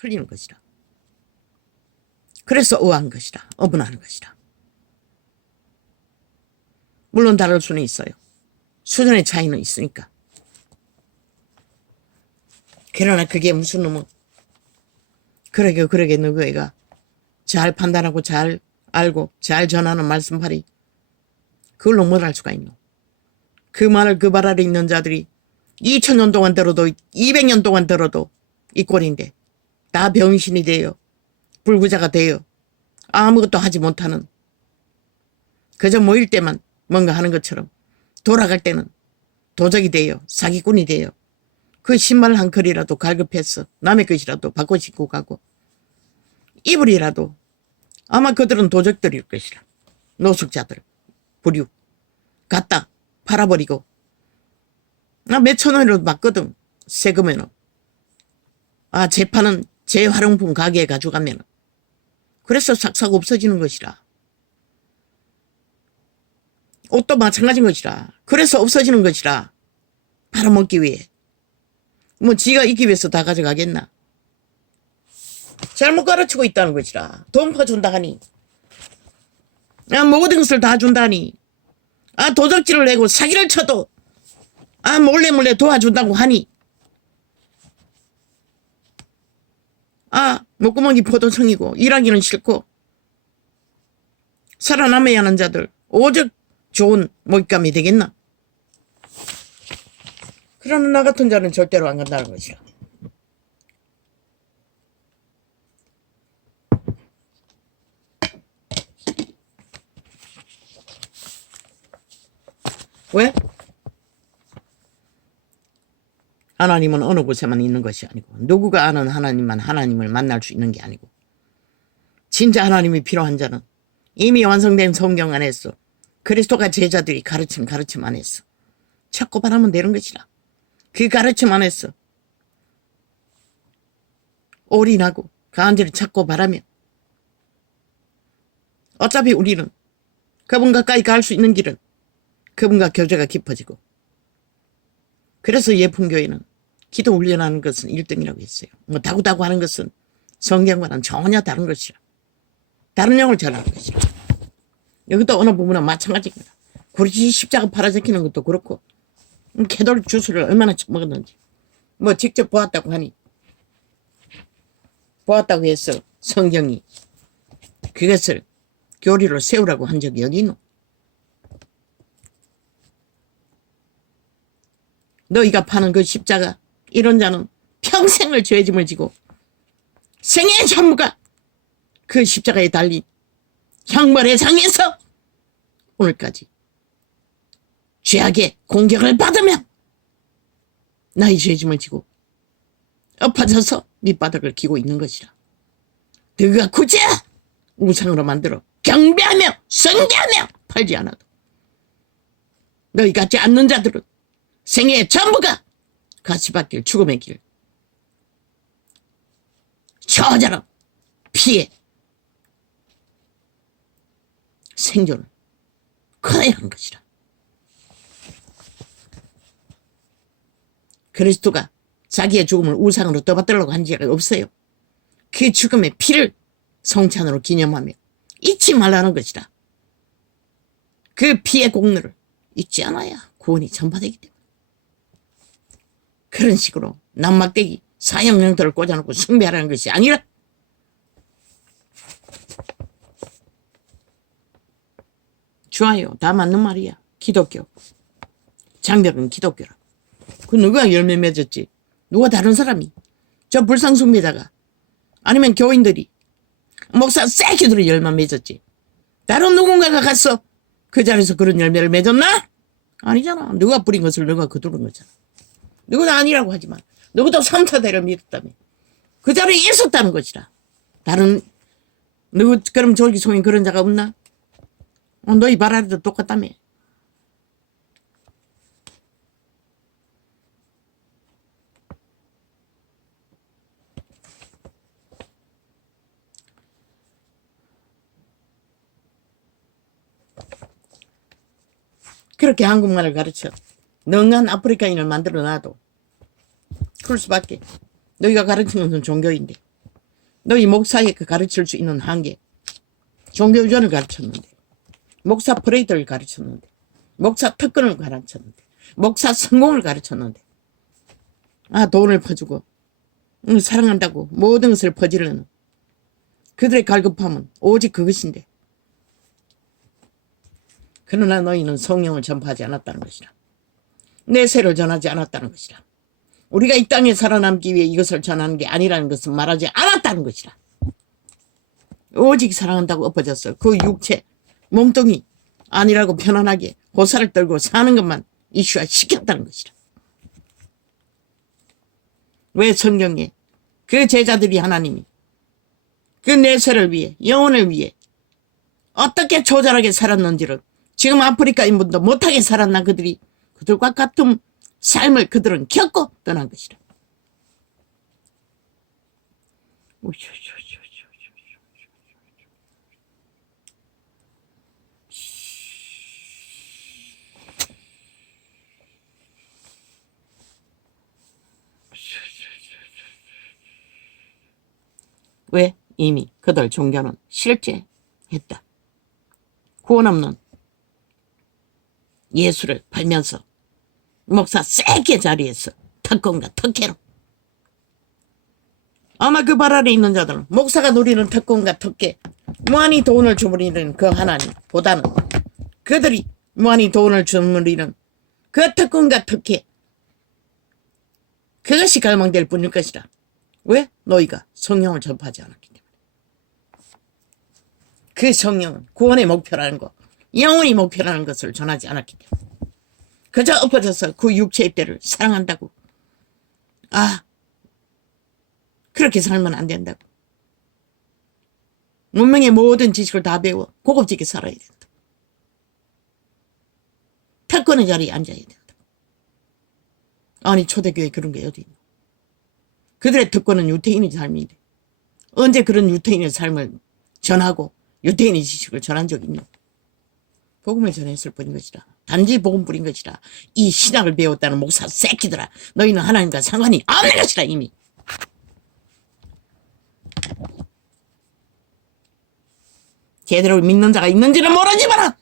풀리는 것이라. 그래서 어한 것이라. 어분하는 것이라. 물론 다를 수는 있어요. 수준의 차이는 있으니까. 그러나 그게 무슨 놈은 그러게 누구애가 잘 판단하고 잘 알고 잘 전하는 말씀팔이 그걸로 뭘 할 수가 있노. 그 말을 그 발 아래 있는 자들이 2000년 동안 들어도 200년 동안 들어도 이 꼴인데 다 병신이 돼요. 불구자가 돼요. 아무것도 하지 못하는 그저 모일 때만 뭔가 하는 것처럼 돌아갈 때는 도적이 돼요. 사기꾼이 돼요. 그 신발 한 컬이라도 갈급해서 남의 것이라도 바꿔 신고 가고 이불이라도 아마 그들은 도적들일 것이라. 노숙자들 부류 갖다 팔아버리고 나 몇천 원이라도 받거든. 세금에는. 아 재판은 재활용품 가게에 가져가면 그래서 싹싹 없어지는 것이라. 옷도 마찬가지인 것이라. 그래서 없어지는 것이라. 팔아먹기 위해. 뭐 지가 있기 위해서 다 가져가겠나. 잘못 가르치고 있다는 것이라. 돈 퍼준다 하니. 아 모든 것을 다 준다니. 아 도적질을 내고 사기를 쳐도 아 몰래 도와준다고 하니. 아 목구멍이 포도청이고 일하기는 싫고 살아남아야 하는 자들 오직 좋은 먹잇감이 되겠나. 그러나 나 같은 자는 절대로 안 간다는 것이야. 왜? 하나님은 어느 곳에만 있는 것이 아니고 누구가 아는 하나님만 하나님을 만날 수 있는 게 아니고 진짜 하나님이 필요한 자는 이미 완성된 성경 안에서 그리스도가 제자들이 가르침 안에서 찾고 바라면 되는 것이라. 그 가르침 안에서 올인하고 간절히 찾고 바라면 어차피 우리는 그분 가까이 갈 수 있는 길은 그분과 교제가 깊어지고 그래서 예품교회는 기도 훈련하는 것은 1등이라고 했어요. 뭐 다구다구 하는 것은 성경과는 전혀 다른 것이라. 다른 영을 전하는 것이라. 여기도 어느 부분은 마찬가지입니다. 구리시 십자가 팔아제키는 것도 그렇고 개돌 주스를 얼마나 처먹었는지 뭐 직접 보았다고 하니 보았다고 해서 성경이 그것을 교리로 세우라고 한 적이 어디 있노? 너희가 파는 그 십자가 이런 자는 평생을 죄짐을 지고 생애 전부가 그 십자가에 달린 형벌의 상에서 오늘까지 죄악의 공격을 받으며 나의 죄짐을 지고 엎어져서 밑바닥을 기고 있는 것이라. 너희가 굳이 우상으로 만들어 경배하며 숭배하며 팔지 않아도 너희 같지 않는 자들은 생애의 전부가 가시밭길 죽음의 길 저처럼 피해 생존을 커야 하는 것이라. 그리스도가 자기의 죽음을 우상으로 떠받들려고 한 적이 없어요. 그 죽음의 피를 성찬으로 기념하며 잊지 말라는 것이라. 그 피의 공로를 잊지 않아야 구원이 전파되기 때문에 그런 식으로 남막대기 사형령도를 꽂아놓고 숭배하라는 것이 아니라 좋아요. 다 맞는 말이야. 기독교. 장벽은 기독교라. 그 누가 열매 맺었지? 누가 다른 사람이? 저 불상숭배자가 아니면 교인들이 목사 새끼들이 열매 맺었지. 다른 누군가가 갔어 그 자리에서 그런 열매를 맺었나? 아니잖아. 누가 뿌린 것을 누가 거두는 거잖아. 누구도 아니라고 하지만 누구도 3차 대를 믿었다며 그 자리에 있었다는 것이라. 다른 누구 그럼 저기 속에 그런 자가 없나? 너희 바라리도 똑같다며. 그렇게 한국말을 가르쳐 능한 아프리카인을 만들어 놔도 그럴 수밖에. 너희가 가르치는 것은 종교인데 너희 목사에 그 가르칠 수 있는 한계. 종교유전을 가르쳤는데, 목사 프레이드를 가르쳤는데, 목사 특권을 가르쳤는데, 목사 성공을 가르쳤는데, 돈을 퍼주고 사랑한다고 모든 것을 퍼지려는 그들의 갈급함은 오직 그것인데, 그러나 너희는 성령을 전파하지 않았다는 것이라. 내세를 전하지 않았다는 것이라. 우리가 이 땅에 살아남기 위해 이것을 전하는 게 아니라는 것은 말하지 않았다는 것이라. 오직 사랑한다고 엎어졌어. 그 육체 몸뚱이 아니라고 편안하게 호사를 떨고 사는 것만 이슈화 시켰다는 것이라. 왜 성경에 그 제자들이 하나님이 그 내세를 위해 영혼을 위해 어떻게 조절하게 살았는지를 지금 아프리카 인분도 못하게 살았나. 그들과 같은 삶을 그들은 겪고 떠난 것이라. 왜? 이미 그들 종교는 실제했다. 구원 없는 예수를 팔면서 목사 세게 자리에서 특권과 특혜로, 아마 그 발 아래 있는 자들은 목사가 누리는 특권과 특혜, 무한히 돈을 주무리는 그 하나님보다는 그들이 무한히 돈을 주무리는 그 특권과 특혜, 그것이 갈망될 뿐일 것이라. 왜? 너희가 성령을 전파하지 않았기 때문에. 그 성령은 구원의 목표라는 것, 영혼이 목표라는 것을 전하지 않았기 때문에. 그저 엎어져서 그 육체의 때를 사랑한다고, 그렇게 살면 안 된다고, 문명의 모든 지식을 다 배워 고급지게 살아야 된다, 특권의 자리에 앉아야 된다. 아니 초대교회 그런 게 어디 있노? 그들의 특권은 유태인의 삶인데 언제 그런 유태인의 삶을 전하고 유태인의 지식을 전한 적이 있노? 복음을 전했을 뿐인 것이라. 단지 복음뿐인 것이라. 이 신학을 배웠다는 목사 새끼들아, 너희는 하나님과 상관이 없는 것이라. 이미 제대로 믿는 자가 있는지는 모르지만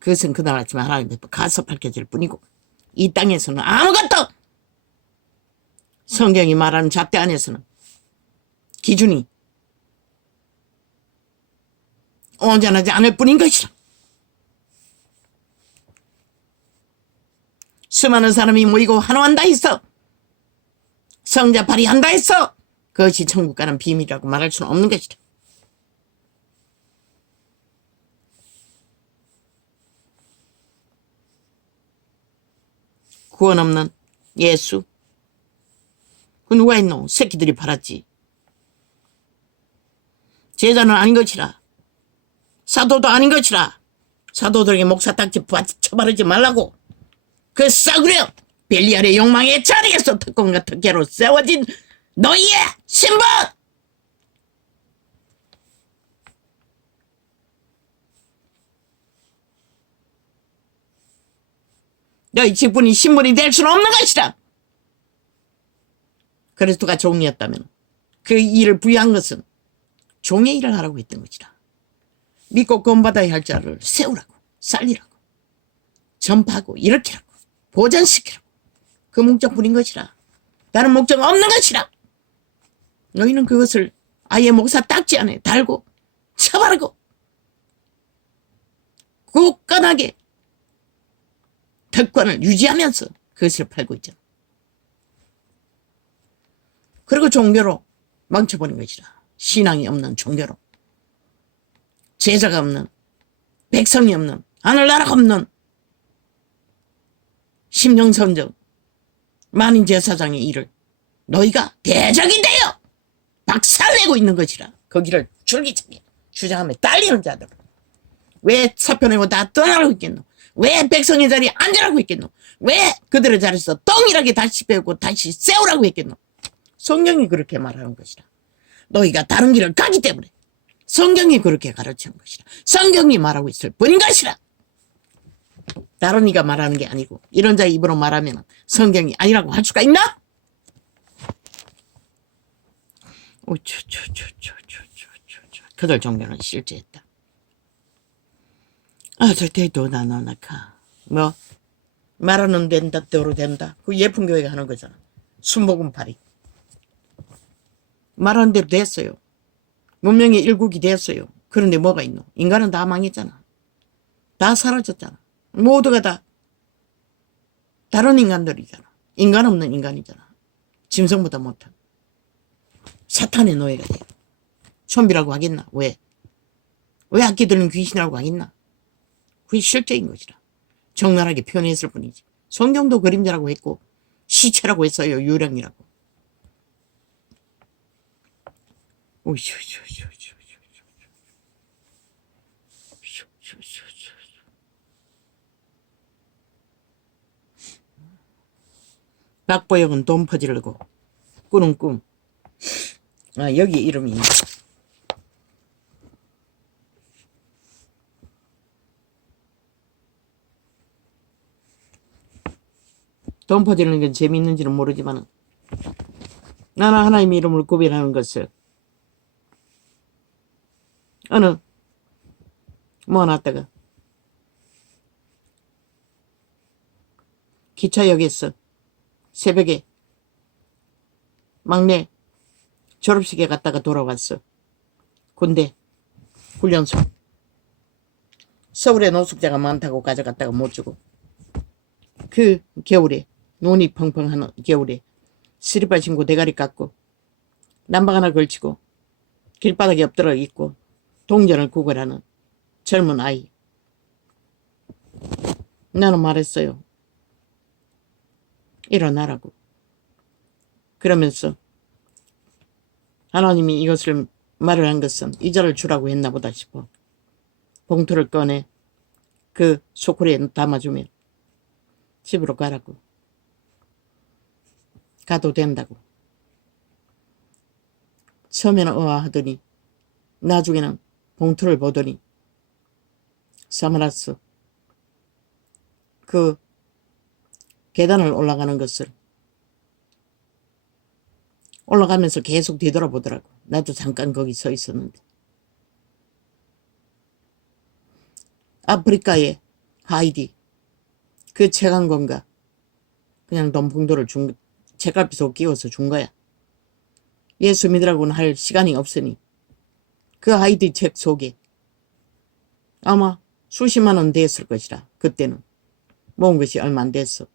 그것은 그날 아침에 하나님 앞에 가서 밝혀질 뿐이고, 이 땅에서는 아무것도 성경이 말하는 잣대 안에서는 기준이 온전하지 않을 뿐인 것이라. 수많은 사람이 모이고 환호한다 했어, 성자 발휘한다 했어, 그것이 천국 가는 비밀이라고 말할 수는 없는 것이라. 구원 없는 예수, 그 누가 있노? 새끼들이 팔았지. 제자는 아닌 것이라. 사도도 아닌 것이라. 사도들에게 목사 딱지 쳐바르지 말라고. 그 싸구려 벨리알의 욕망의 자리에서 특권과 특혜로 세워진 너희의 신분, 너희 직분이 신분이 될 수는 없는 것이라. 그리스도가 종이었다면 그 일을 부여한 것은 종의 일을 하라고 했던 것이라. 믿고 구원받아야 할 자를 세우라고, 살리라고, 전파하고 일으키라고, 보존시키라고, 그 목적뿐인 것이라. 다른 목적 없는 것이라. 너희는 그것을 아예 목사 딱지 안에 달고 쳐바르고 굳건하게 특권을 유지하면서 그것을 팔고 있잖아. 그리고 종교로 망쳐버린 것이라. 신앙이 없는 종교로, 제자가 없는, 백성이 없는, 하늘나라가 없는 심령선정 만인제사장의 일을 너희가 대적이 되어 박살내고 있는 것이라. 거기를 줄기차게 주장하며 딸리는 자들, 왜 사표내고 다 떠나라고 있겠노? 왜 백성의 자리에 앉으라고 했겠노? 왜 그들의 자리에서 똥이라게 다시 배우고 다시 세우라고 했겠노? 성경이 그렇게 말하는 것이라. 너희가 다른 길을 가기 때문에 성경이 그렇게 가르치는 것이라. 성경이 말하고 있을 뿐인 것이라. 다른 이가 말하는 게 아니고 이런 자 입으로 말하면 성경이 아니라고 할 수가 있나? 오초초초초초초초. 그들 종교는 실제했다. 아저 대도 나나나카 뭐 말하는 된다 대로 된다. 그 예쁜 교회가 하는 거잖아. 순복음파리. 말하는 대로 됐어요. 문명의 일국이 됐어요. 그런데 뭐가 있노? 인간은 다 망했잖아. 다 사라졌잖아. 모두가 다 다른 인간들이잖아. 인간 없는 인간이잖아. 짐승보다 못한. 사탄의 노예가 돼. 좀비라고 하겠나? 왜? 왜 악기들은 귀신이라고 하겠나? 그게 실제인 것이라. 적나라하게 표현했을 뿐이지. 성경도 그림자라고 했고 시체라고 했어요. 유령이라고. 박보영은 돈 퍼지려고 꾸는 꿈. 아, 여기 이름이 있네. 돈 퍼지는 건 재미있는지는 모르지만 나는 하나님의 이름을 구별하는 것을 어느 모아놨다가 기차역에서 새벽에 막내 졸업식에 갔다가 돌아왔어. 군대 훈련소. 서울에 노숙자가 많다고 가져갔다가 못 주고 그 겨울에 눈이 펑펑한 겨울에 스리퍼 신고 대가리 깎고 난방 하나 걸치고 길바닥에 엎드려 있고 동전을 구걸하는 젊은 아이. 나는 말했어요. 일어나라고. 그러면서 하나님이 이것을 말을 한 것은 이자를 주라고 했나 보다 싶어. 봉투를 꺼내 그 소쿠리에 담아주면 집으로 가라고. 가도 된다고. 처음에는 하더니 나중에는 봉투를 보더니 사마라스 그 계단을 올라가는 것을 올라가면서 계속 뒤돌아보더라고. 나도 잠깐 거기 서 있었는데. 아프리카의 하이디 그 책 한 권가 그냥 돈봉도를 책갈피 속 끼워서 준 거야. 예수 믿으라고는 할 시간이 없으니 그 하이디 책 속에 아마 수십만 원 됐을 것이라. 그때는 모은 것이 얼마 안 됐어.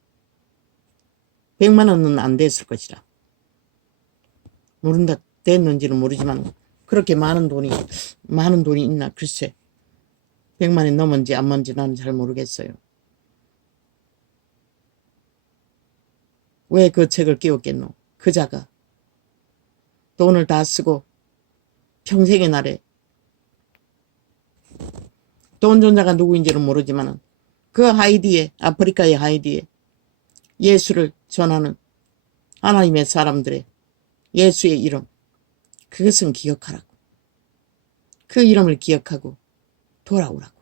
100만 원은 안 됐을 것이라. 모른다. 됐는지는 모르지만 그렇게 많은 돈이 있나 글쎄. 100만 원 넘은지 안 넘은지 나는 잘 모르겠어요. 왜 그 책을 끼웠겠노? 그자가 돈을 다 쓰고 평생의 날에 돈 존자가 누구인지는 모르지만 그 하이디에 아프리카의 하이디에 예수를 전하는 하나님의 사람들의 예수의 이름 그것은 기억하라고. 그 이름을 기억하고 돌아오라고.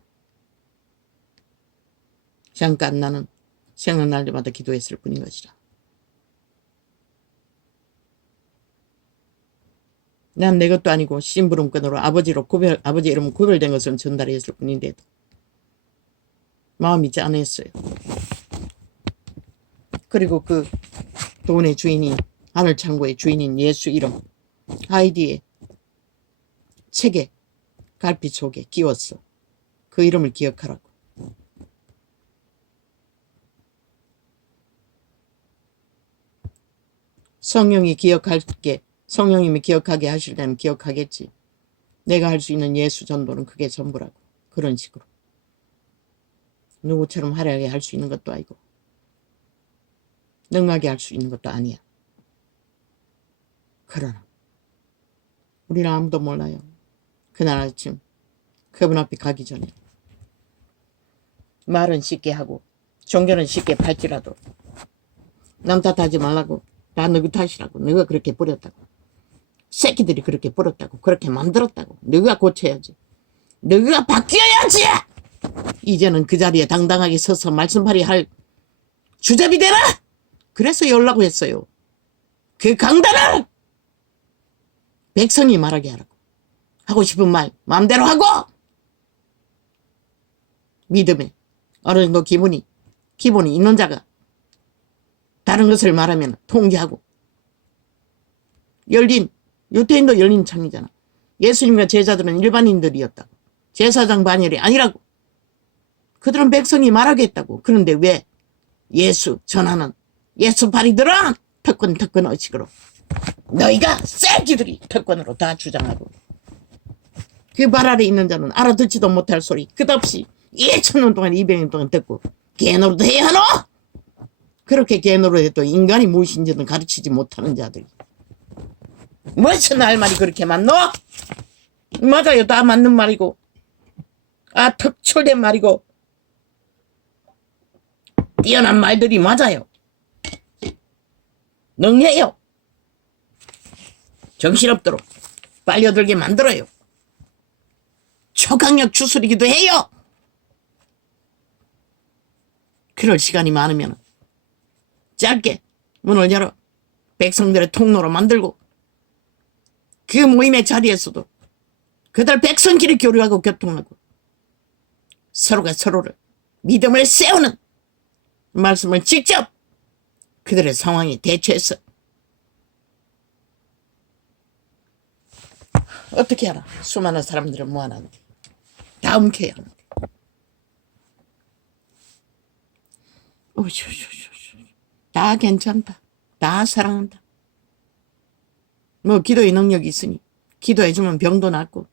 잠깐 나는 생각날 때마다 기도했을 뿐인 것이라. 난 내 것도 아니고 심부름꾼으로 아버지 이름은 구별된 것은 전달했을 뿐인데도 마음이 짠했어요. 그리고 그 돈의 주인이 하늘창고의 주인인 예수 이름 하이디의 책에 갈빛 속에 끼웠어. 그 이름을 기억하라고. 성령이 기억할게. 성령님이 기억하게 하실 때는 기억하겠지. 내가 할 수 있는 예수 전도는 그게 전부라고. 그런 식으로. 누구처럼 화려하게 할 수 있는 것도 아니고 능하게 할 수 있는 것도 아니야. 그러나 우리는 아무도 몰라요. 그날 아침 그분 앞에 가기 전에 말은 쉽게 하고 종교는 쉽게 팔지라도 남 탓하지 말라고. 다 너희 탓이라고. 너가 그렇게 뿌렸다고. 새끼들이 그렇게 뿌렸다고. 그렇게 만들었다고. 너가 고쳐야지. 너가 바뀌어야지. 이제는 그 자리에 당당하게 서서 말씀팔이 할 주잡이 되라. 그래서 열라고 했어요. 그 강단을 백성이 말하게 하라고. 하고 싶은 말 마음대로 하고, 믿음에 어느 정도 기본이 있는 자가 다른 것을 말하면 통제하고. 열린, 유대인도 열린 창이잖아. 예수님과 제자들은 일반인들이었다고. 제사장 반열이 아니라고. 그들은 백성이 말하게 했다고. 그런데 왜 예수 전하는 예수 바리들은 특권 의식으로, 너희가 쎄기들이 특권으로 다 주장하고, 그 발 아래 있는 자는 알아듣지도 못할 소리 끝없이 2000년 동안 200년 동안 듣고 개노릇 해야 하노? 그렇게 개노릇 해도 인간이 무엇인지는 가르치지 못하는 자들이 무슨 할 말이 그렇게 많노? 맞아요. 다 맞는 말이고, 특출된 말이고, 뛰어난 말들이 맞아요. 능해요. 정신없도록 빨려들게 만들어요. 초강력 주술이기도 해요. 그럴 시간이 많으면 짧게 문을 열어 백성들의 통로로 만들고, 그 모임의 자리에서도 그들 백성끼리 교류하고 교통하고, 서로가 서로를 믿음을 세우는 말씀을 직접 그들의 상황에 대처해서 어떻게 하나? 수많은 사람들을 모아놨는데 다 움켜야 하는데. 다 괜찮다. 다 사랑한다. 뭐 기도의 능력이 있으니 기도해주면 병도 낫고,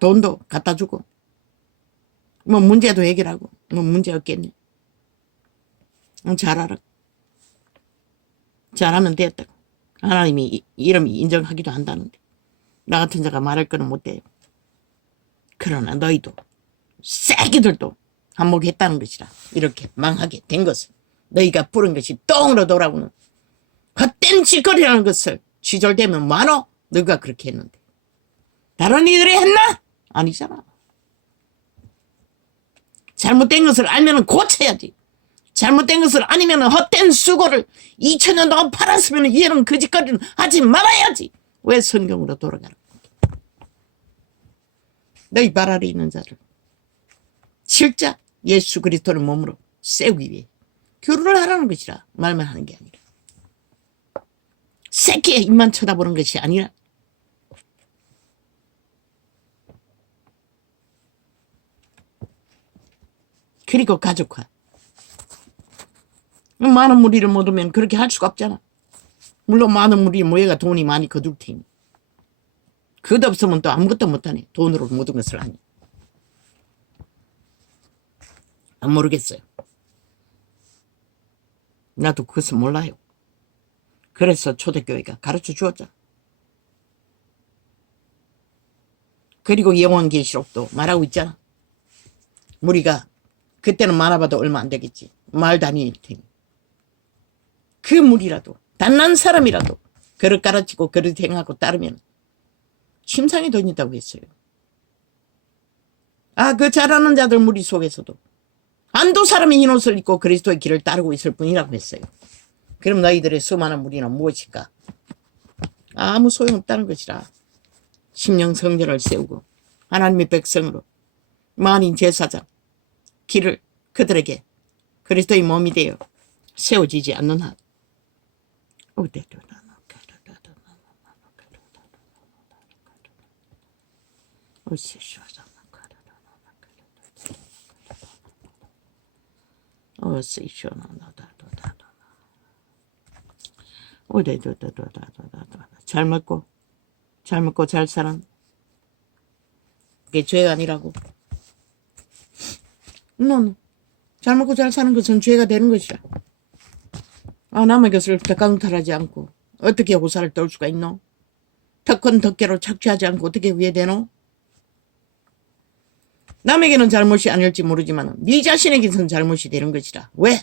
돈도 갖다 주고, 뭐 문제도 해결하고, 뭐 문제 없겠네. 잘 알아. 잘하면 됐다고. 하나님이 이름이 인정하기도 한다는데 나 같은 자가 말할 거는 못 돼요. 그러나 너희도 새끼들도 한몫했다는 것이라. 이렇게 망하게 된 것은 너희가 부른 것이 똥으로 돌아오는 헛된 짓거리라는 것을 지절되면 많어. 너희가 그렇게 했는데 다른 이들이 했나? 아니잖아. 잘못된 것을 알면 고쳐야지. 잘못된 것을 아니면 헛된 수고를 2000년 동안 팔았으면 이런 그 짓거리는 하지 말아야지. 왜 성경으로 돌아가는 거야? 너희 발 아래 있는 자를 실자 예수 그리스도를 몸으로 세우기 위해 교류를 하라는 것이라. 말만 하는 게 아니라, 새끼의 입만 쳐다보는 것이 아니라, 그리고 가족화. 많은 무리를 못 오면 그렇게 할 수가 없잖아. 물론 많은 무리 모여가 돈이 많이 거둘 테니. 그것 없으면 또 아무것도 못하네. 돈으로 모든 것을 하니. 안 모르겠어요. 나도 그것을 몰라요. 그래서 초대교회가 가르쳐 주었잖아. 그리고 영원계시록도 말하고 있잖아. 무리가 그때는 많아봐도 얼마 안 되겠지. 말도 아닐 테니. 그 무리라도, 단난 사람이라도 그릇 가르치고 그릇 행하고 따르면 침상에 돈 있다고 했어요. 그 잘하는 자들 무리 속에서도 한두 사람이 흰 옷을 입고 그리스도의 길을 따르고 있을 뿐이라고 했어요. 그럼 너희들의 수많은 무리는 무엇일까? 아무 소용없다는 것이라. 심령 성전을 세우고 하나님의 백성으로 만인 제사장 길을 그들에게 그리스도의 몸이 되어 세워지지 않는 한 잘 먹고 잘 사는 그게 죄가 아니라고. 잘 먹고 잘 사는 것은 죄가 되는 것이라. 남의 것을 덕강탈하지 않고 어떻게 호사를 떨 수가 있노? 덕건 덕계로 착취하지 않고 어떻게 위에 되노? 남에게는 잘못이 아닐지 모르지만 네 자신에게는 잘못이 되는 것이라. 왜?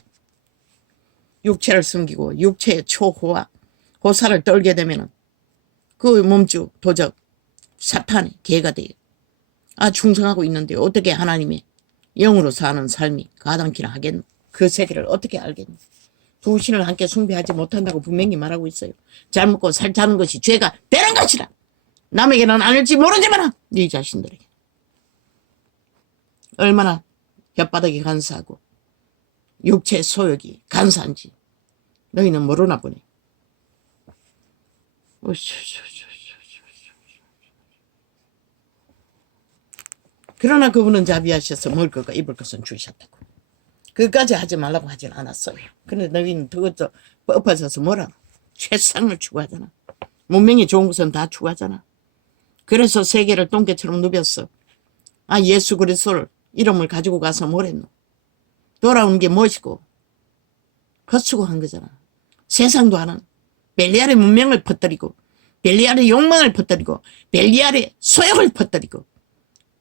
육체를 숨기고 육체의 초호와 호사를 떨게 되면 그 몸주 도적 사탄의 개가 돼요. 충성하고 있는데 어떻게 하나님의 영으로 사는 삶이 가당키나 하겠노? 그 세계를 어떻게 알겠노? 두 신을 함께 숭배하지 못한다고 분명히 말하고 있어요. 잘 먹고 살 짜는 것이 죄가 되는 것이라. 남에게는 아닐지 모르지만 네 자신들에게 얼마나 혓바닥이 간사하고 육체 소욕이 간사한지 너희는 모르나 보네. 그러나 그분은 자비하셔서 먹을 것과 입을 것은 주셨다고. 그까지 하지 말라고 하진 않았어요. 근데 너희는 그것도 엎어져서 뭐라 최상을 추구하잖아. 문명이 좋은 것은 다 추구하잖아. 그래서 세계를 똥개처럼 누볐어. 아, 예수 그리스도를 이름을 가지고 가서 뭐랬노? 돌아오는 게 무엇이고 헛수고한 거잖아. 세상도 하는 벨리알의 문명을 퍼뜨리고 벨리알의 욕망을 퍼뜨리고 벨리알의 소욕을 퍼뜨리고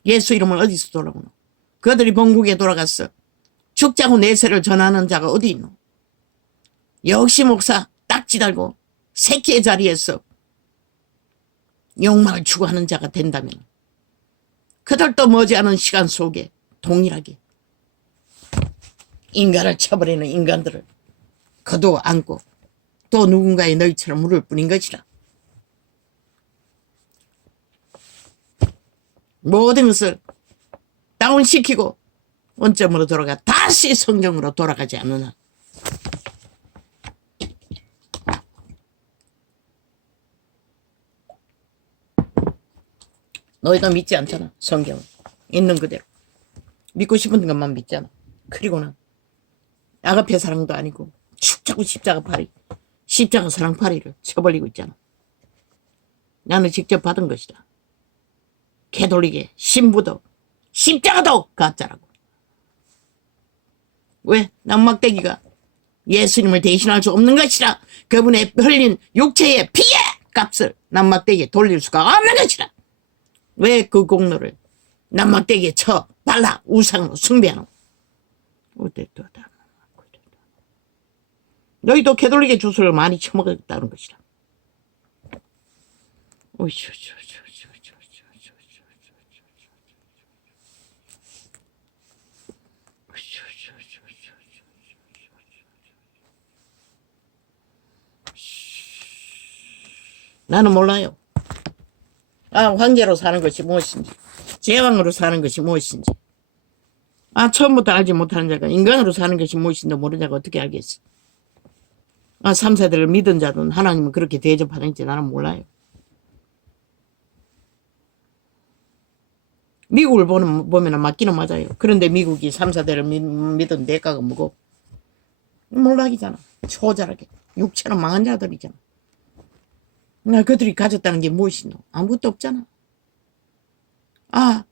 예수 이름을 어디서 돌아오노? 그들이 본국에 돌아갔어. 죽자고 내세를 전하는 자가 어디 있노? 역시 목사 딱지 달고 새끼의 자리에서 욕망을 추구하는 자가 된다면 그들도 머지않은 시간 속에 동일하게 인간을 쳐버리는 인간들을 거두어 안고 또 누군가의 너희처럼 물을 뿌린 것이라. 모든 것을 다운시키고 원점으로 돌아가 다시 성경으로 돌아가지 않느냐. 너희도 믿지 않잖아. 성경은 있는 그대로 믿고 싶은 것만 믿잖아. 그리고는 아가페 사랑도 아니고 축자고 십자가 사랑파리를 쳐버리고 있잖아. 나는 직접 받은 것이다. 개돌리게 신부도 십자가도 가짜라고. 왜? 남막대기가 예수님을 대신할 수 없는 것이라. 그분의 흘린 육체의 피의 값을 남막대기에 돌릴 수가 없는 것이라. 왜 그 공로를 남막대기에 쳐 발라 우상으로 숭배하노? 너희도 개돌리게 주술을 많이 처먹었다는 것이라. 나는 몰라요. 아, 황제로 사는 것이 무엇인지, 제왕으로 사는 것이 무엇인지. 아, 처음부터 알지 못하는 자가 인간으로 사는 것이 무엇인지 모르는 자가 어떻게 알겠어? 아, 3세대를 믿은 자든 하나님은 그렇게 대접하는지 나는 몰라요. 미국을 보면 맞기는 맞아요. 그런데 미국이 3세대를 믿은 대가가 뭐고? 몰락이잖아. 초자라게. 육체는 망한 자들이잖아. 나 그들이 가졌다는 게 무엇이노? 아무것도 없잖아. 아,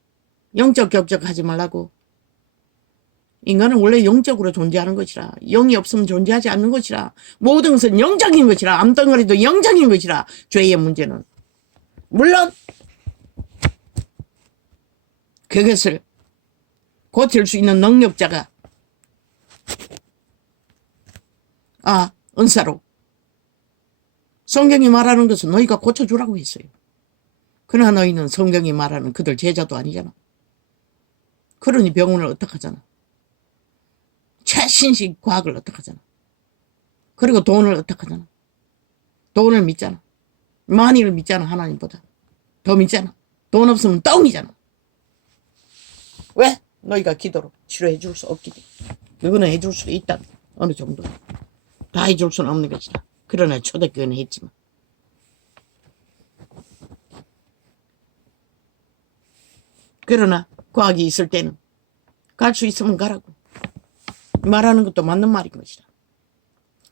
영적 격적하지 말라고. 인간은 원래 영적으로 존재하는 것이라. 영이 없으면 존재하지 않는 것이라. 모든 것은 영적인 것이라. 암덩어리도 영적인 것이라. 죄의 문제는. 물론 그것을 고칠 수 있는 능력자가 은사로 성경이 말하는 것은 너희가 고쳐주라고 했어요. 그러나 너희는 성경이 말하는 그들 제자도 아니잖아. 그러니 병원을 어떡하잖아. 최신식 과학을 어떡하잖아. 그리고 돈을 어떡하잖아. 돈을 믿잖아. 만이를 믿잖아. 하나님보다 더 믿잖아. 돈 없으면 똥이잖아. 왜? 너희가 기도로 치료해 줄 수 없기 때문에. 그거는 해줄 수 있다. 어느 정도. 다 해줄 수는 없는 것이다. 그러나 초대교회는 했지만. 그러나 과학이 있을 때는 갈 수 있으면 가라고. 말하는 것도 맞는 말인 것이다.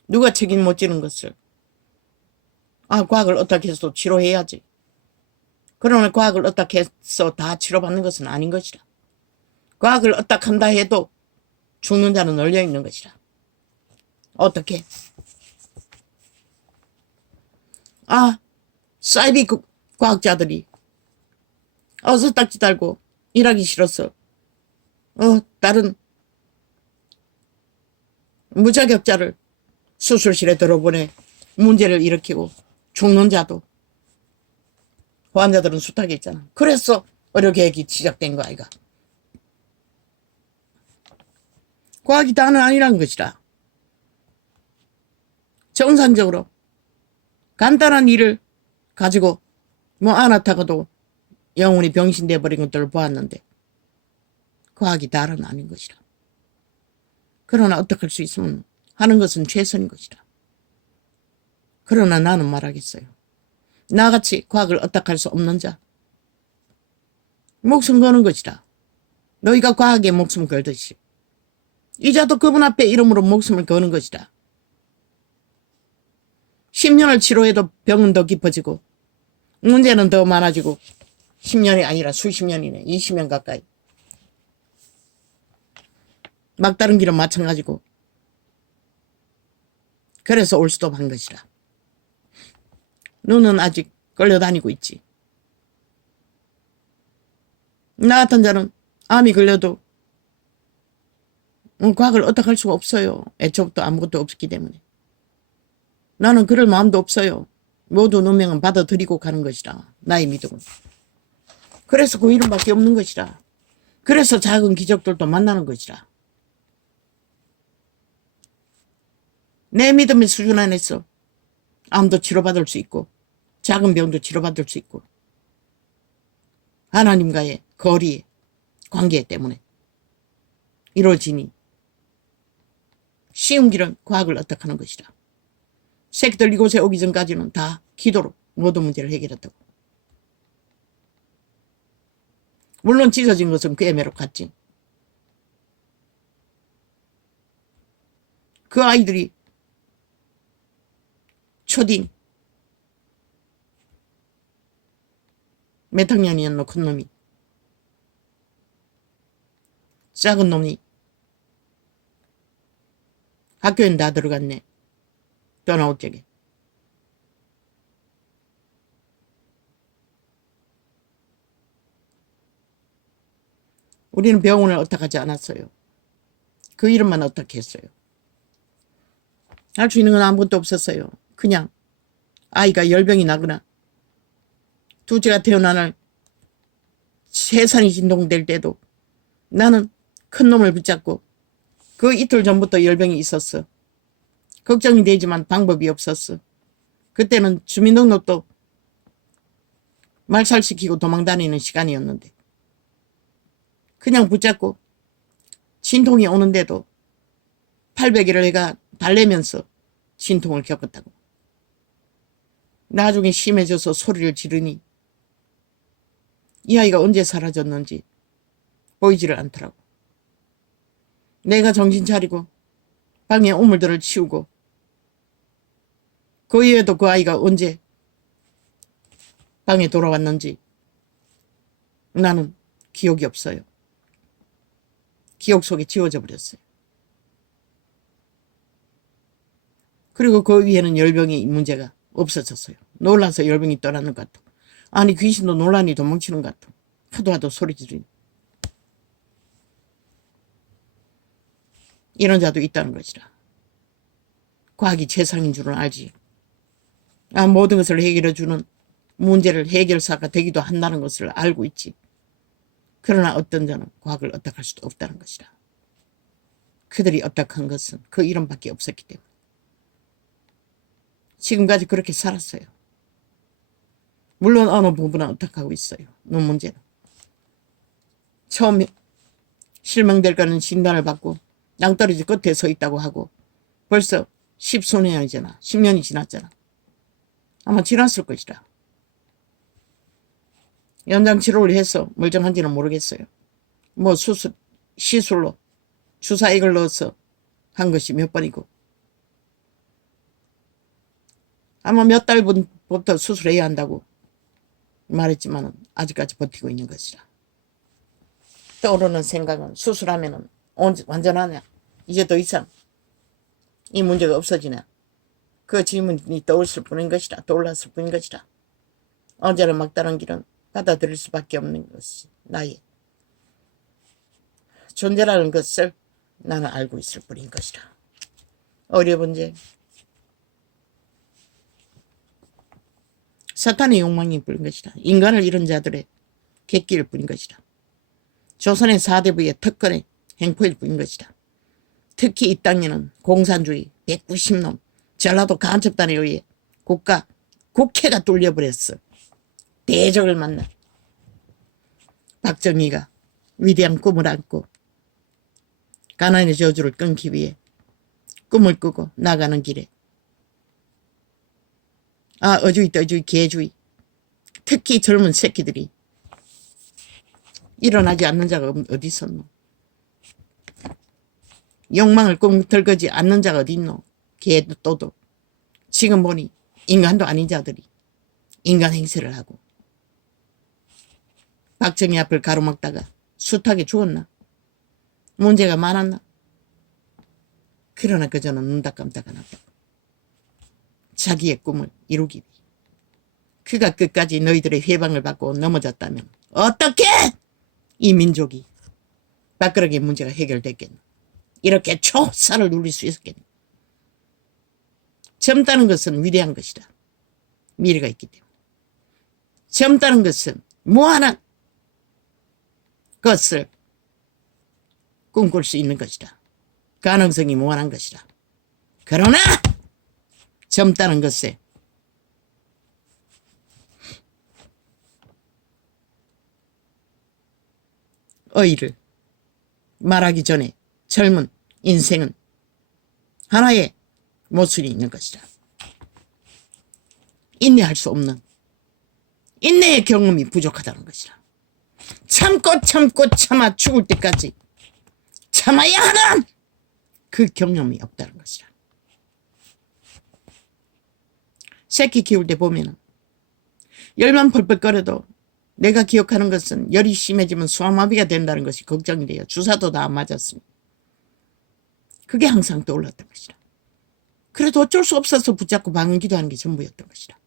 누가 책임 못 지는 것을 과학을 어떻게 해서 치료해야지. 그러나 과학을 어떻게 해서 다 치료받는 것은 아닌 것이다. 과학을 어떻게 한다 해도 죽는 자는 널려 있는 것이다. 어떻게? 사이비 과학자들이 어서 딱지 달고 일하기 싫어서 다른 무자격자를 수술실에 들어보내 문제를 일으키고 죽는 자도 환자들은 숱하게 있잖아. 그래서 의료계획이 시작된 거 아이가. 과학이 다는 아니란 것이라. 정상적으로 간단한 일을 가지고 뭐 안았다가도 영혼이 병신돼 버린 것들을 보았는데 과학이 다는 아닌 것이라. 그러나 어떻게 할 수 있으면 하는 것은 최선인 것이라. 그러나 나는 말하겠어요. 나같이 과학을 어떻게 할 수 없는 자 목숨 거는 것이라. 너희가 과학에 목숨 걸듯이 이자도 그분 앞에 이름으로 목숨을 거는 것이라. 10년을 치료해도 병은 더 깊어지고 문제는 더 많아지고 10년이 아니라 수십 년이네. 20년 가까이. 막다른 길은 마찬가지고 그래서 올 수도 한 것이라. 너는 아직 끌려다니고 있지. 나 같은 자는 암이 걸려도 과학을 어떻게 할 수가 없어요. 애초부터 아무것도 없었기 때문에. 나는 그럴 마음도 없어요. 모든 운명은 받아들이고 가는 것이라. 나의 믿음은. 그래서 그 이름밖에 없는 것이라. 그래서 작은 기적들도 만나는 것이라. 내 믿음의 수준 안에서 암도 치료받을 수 있고 작은 병도 치료받을 수 있고 하나님과의 거리 관계 때문에 이루어지니 쉬운 길은 과학을 어떻게 하는 것이라. 새끼들 이곳에 오기 전까지는 다 기도로 모든 문제를 해결했다고. 물론 찢어진 것은 꽤 매력같지. 그 아이들이 초딩 몇 학년이었노 큰 놈이. 작은 놈이 학교엔 다 들어갔네. 떠나올 적에. 우리는 병원을 어떻게 하지 않았어요. 그 이름만 어떻게 했어요. 할 수 있는 건 아무것도 없었어요. 그냥 아이가 열병이 나거나 둘째가 태어난 날 세상이 진동될 때도 나는 큰 놈을 붙잡고 그 이틀 전부터 열병이 있었어. 걱정이 되지만 방법이 없었어. 그때는 주민등록도 말살시키고 도망다니는 시간이었는데 그냥 붙잡고 진통이 오는데도 800일을 내가 달래면서 진통을 겪었다고. 나중에 심해져서 소리를 지르니 이 아이가 언제 사라졌는지 보이지를 않더라고. 내가 정신 차리고 방에 오물들을 치우고 그 이후에도 그 아이가 언제 방에 돌아왔는지 나는 기억이 없어요. 기억 속에 지워져 버렸어요. 그리고 그 위에는 열병이 문제가 없어졌어요. 놀라서 열병이 떠나는 것 같아. 아니 귀신도 놀라니 도망치는 것 같아. 하도 소리 지르니. 이런 자도 있다는 것이라. 과학이 최상인 줄은 알지. 모든 것을 해결해주는 문제를 해결사가 되기도 한다는 것을 알고 있지. 그러나 어떤 자는 과학을 어떡할 수도 없다는 것이라. 그들이 어떡한 것은 그 이름밖에 없었기 때문에. 지금까지 그렇게 살았어요. 물론 어느 부분은 어떡하고 있어요. 놈 문제는. 처음에 실명될 거는 진단을 받고 낭떠러지 끝에 서 있다고 하고 벌써 10수년이잖아. 10년이 지났잖아. 아마 지났을 것이라. 연장치료를 해서 멀쩡한지는 모르겠어요. 뭐 시술로 주사액을 넣어서 한 것이 몇 번이고 아마 몇 달부터 수술해야 한다고 말했지만 아직까지 버티고 있는 것이라. 떠오르는 생각은 수술하면 완전하냐? 이제 더 이상 이 문제가 없어지냐? 그 질문이 떠올랐을 뿐인 것이라. 어제는 막다른 길은 받아들일 수밖에 없는 것이 나의 존재라는 것을 나는 알고 있을 뿐인 것이라. 어려운 제 사탄의 욕망이 뿐인 것이라. 인간을 잃은 자들의 객기일 뿐인 것이라. 조선의 4대부의 특권의 행포일 뿐인 것이라. 특히 이 땅에는 공산주의 190놈 전라도 간첩단에 의해 국회가 뚫려버렸어. 대적을 만나. 박정희가 위대한 꿈을 안고 가난의 저주를 끊기 위해 꿈을 꾸고 나가는 길에 어주이 떠주이 개주의, 특히 젊은 새끼들이 일어나지 않는 자가 어디 있었노? 욕망을 꿈틀거지 않는 자가 어디 있노? 개도 또도. 지금 보니 인간도 아닌 자들이 인간 행세를 하고 박정희 앞을 가로막다가 숱하게 죽었나? 문제가 많았나? 그러나 그저는 눈다 깜짝 안 한다. 자기의 꿈을 이루기 위해. 그가 끝까지 너희들의 회방을 받고 넘어졌다면 어떻게 이 민족이 밥그릇의 문제가 해결됐겠노? 이렇게 초사를 누릴 수 있었겠노? 젊다는 것은 위대한 것이다. 미래가 있기 때문에. 젊다는 것은 무한한 것을 꿈꿀 수 있는 것이다. 가능성이 무한한 것이다. 그러나 젊다는 것에 의의를 말하기 전에 젊은 인생은 하나의 모순이 있는 것이다. 인내할 수 없는 인내의 경험이 부족하다는 것이다. 참고 참아 죽을 때까지 참아야 하는 그 경험이 없다는 것이다. 새끼 키울 때 보면은 열만 펄펄 끓여도 내가 기억하는 것은 열이 심해지면 소아마비가 된다는 것이 걱정이 돼요. 주사도 다 안 맞았습니다. 그게 항상 떠올랐던 것이다. 그래도 어쩔 수 없어서 붙잡고 방기도 하는 게 전부였던 것이다.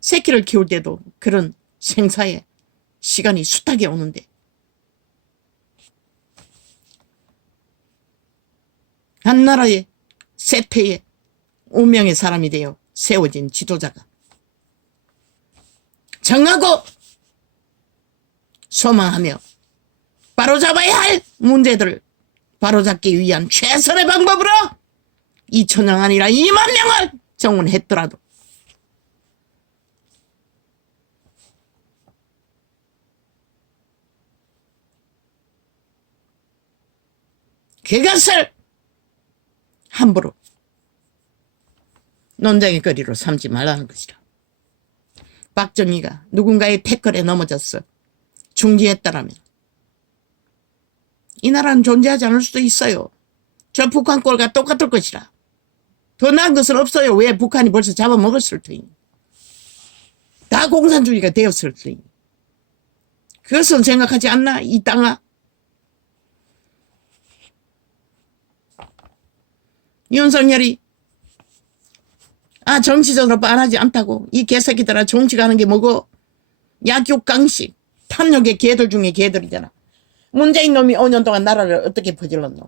새끼를 키울 때도 그런 생사에 시간이 숱하게 오는데 한 나라의 세태의 운명의 사람이 되어 세워진 지도자가 정하고 소망하며 바로잡아야 할 문제들을 바로잡기 위한 최선의 방법으로 2천명 아니라 2만 명을 정원했더라도 그것을 함부로 논쟁의 거리로 삼지 말라는 것이다. 박정희가 누군가의 태클에 넘어졌어 중지했다라면 이 나라는 존재하지 않을 수도 있어요. 저 북한 꼴과 똑같을 것이라. 더 나은 것은 없어요. 왜 북한이 벌써 잡아먹었을 터이니. 다 공산주의가 되었을 터이니. 그것은 생각하지 않나? 이 땅아. 윤석열이 정치적으로 빤하지 않다고 이 개새끼들아 정치가 하는 게 뭐고 약육강식 탐욕의 개들 중에 개들이잖아. 문재인 놈이 5년 동안 나라를 어떻게 퍼질렀노?